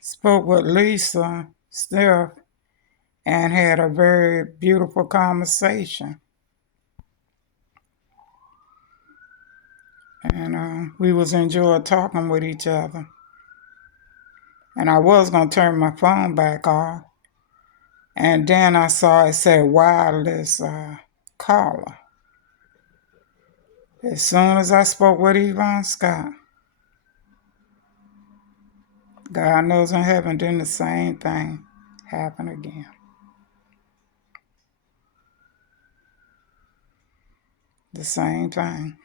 spoke with Lisa Steph and had a very beautiful conversation. And we was enjoying talking with each other. And I was going to turn my phone back off. And then I saw it said wireless caller. As soon as I spoke with Yvonne Scott, God knows in heaven, then the same thing happened again. The same thing.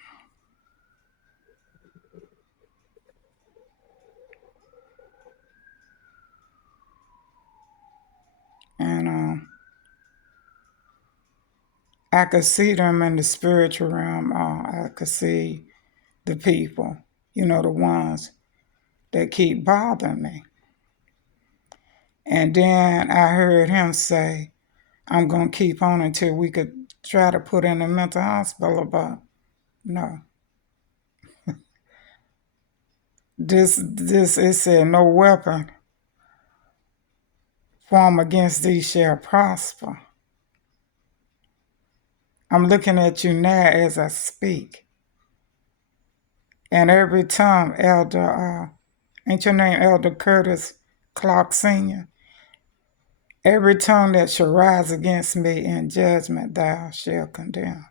And I could see them in the spiritual realm. I could see the people, the ones that keep bothering me. And then I heard him say, I'm going to keep on until we could try to put in a mental hospital, but no. This, it said, no weapon formed against thee shall prosper. I'm looking at you now as I speak. And every time, Elder, ain't your name Elder Curtis Clark Sr.? Every tongue that shall rise against me in judgment thou shalt condemn.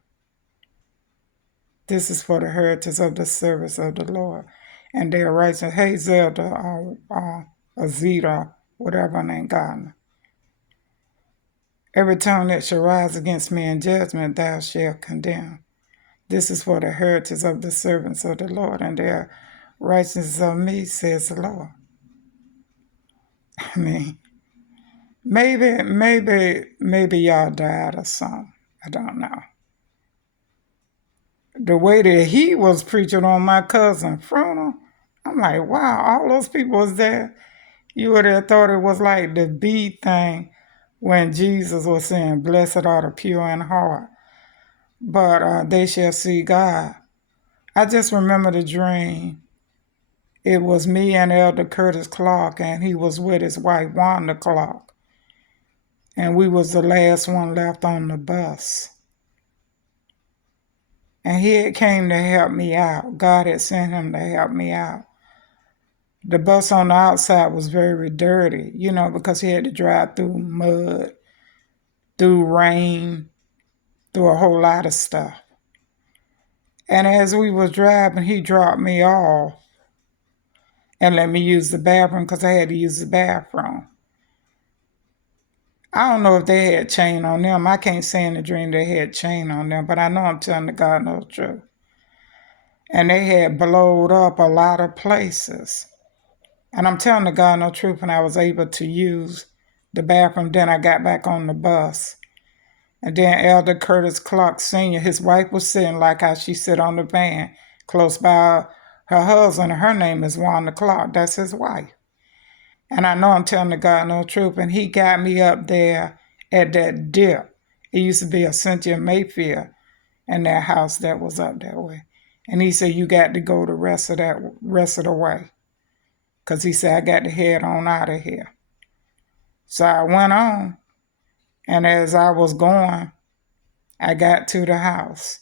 This is for the heritage of the service of the Lord. And they're writing, hey, Zelda, Azita, whatever her name, God. Every tongue that shall rise against me in judgment thou shalt condemn. This is for the heritage of the servants of the Lord, and their righteousness of me, says the Lord. I mean, maybe y'all died or something. I don't know. The way that he was preaching on my cousin Frono, I'm like, wow, all those people was there. You would have thought it was like the B thing when Jesus was saying, blessed are the pure in heart, but they shall see God. I just remember the dream. It was me and Elder Curtis Clark, and he was with his wife, Wanda Clark. And we was the last one left on the bus. And he had came to help me out. God had sent him to help me out. The bus on the outside was very dirty, because he had to drive through mud, through rain, through a whole lot of stuff. And as we was driving, he dropped me off and let me use the bathroom because I had to use the bathroom. I don't know if they had chain on them. I can't say in the dream they had chain on them, but I know I'm telling the God no truth. And they had blowed up a lot of places. And I'm telling the God no truth, and I was able to use the bathroom. Then I got back on the bus. And then Elder Curtis Clark Sr., his wife was sitting like how she sit on the van close by her husband. Her name is Wanda Clark. That's his wife. And I know I'm telling the God no truth. And he got me up there at that dip. It used to be a Cynthia Mayfield in that house that was up that way. And he said, you got to go the rest of the way. Because he said, I got to head on out of here. So I went on. And as I was going, I got to the house.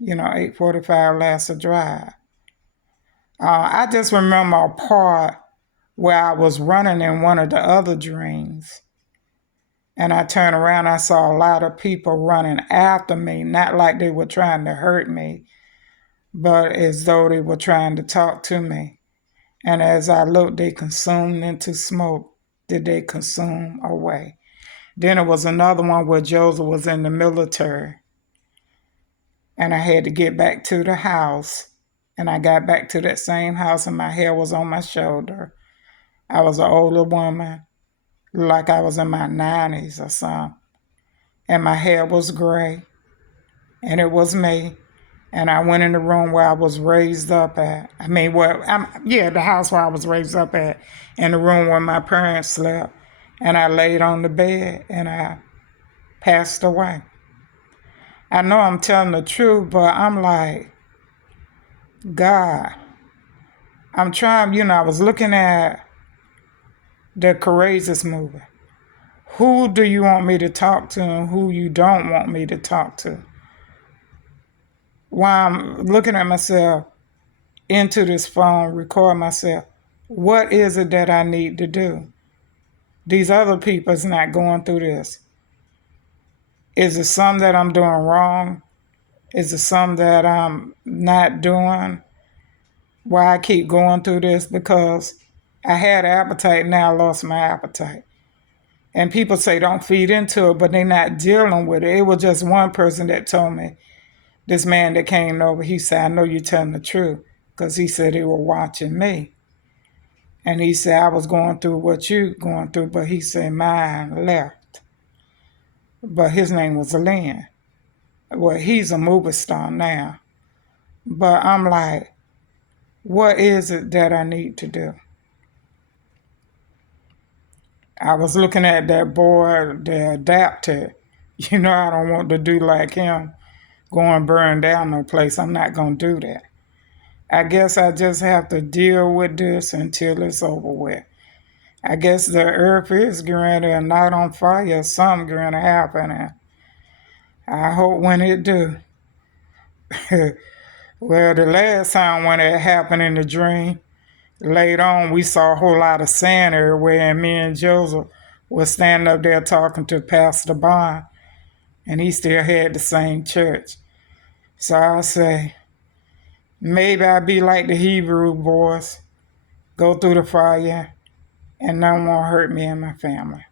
8:45 lasts a drive. I just remember a part where I was running in one of the other dreams. And I turned around, I saw a lot of people running after me, not like they were trying to hurt me, but as though they were trying to talk to me. And as I looked, they consumed into smoke. Did they consume away? Then it was another one where Joseph was in the military. And I had to get back to the house. And I got back to that same house and my hair was on my shoulder. I was an older woman, like I was in my 90s or something. And my hair was gray. And it was me. And I went in the room where I was raised up at. The house where I was raised up at. In the room where my parents slept. And I laid on the bed and I passed away. I know I'm telling the truth, but I'm like, God, I'm trying, I was looking at the courageous movement. Who do you want me to talk to and who you don't want me to talk to? While I'm looking at myself into this phone, record myself, what is it that I need to do? These other people's not going through this. Is it some that I'm doing wrong? Is it some that I'm not doing? Why I keep going through this? Because I had appetite, now I lost my appetite. And people say don't feed into it, but they're not dealing with it. It was just one person that told me, this man that came over, he said, I know you're telling the truth, because he said he was watching me. And he said, I was going through what you going through, but he said mine left. But his name was Lynn. Well, he's a movie star now. But I'm like, what is it that I need to do? I was looking at that boy, the adapted. You know, I don't want to do like him, go and burn down no place. I'm not going to do that. I guess I just have to deal with this until it's over with. I guess the earth is going to light on fire, something going to happen. And I hope when it do. Well, the last time when it happened in the dream, later on, we saw a whole lot of sand everywhere, and me and Joseph was standing up there talking to Pastor Bond, and he still had the same church. So I say, maybe I'll be like the Hebrew boys, go through the fire, and no one won't hurt me and my family.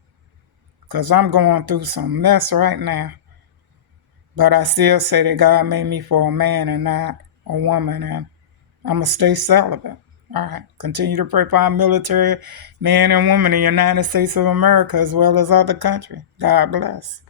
Because I'm going through some mess right now. But I still say that God made me for a man and not a woman, and I'm going to stay celibate. All right. Continue to pray for our military men and women in the United States of America as well as other countries. God bless.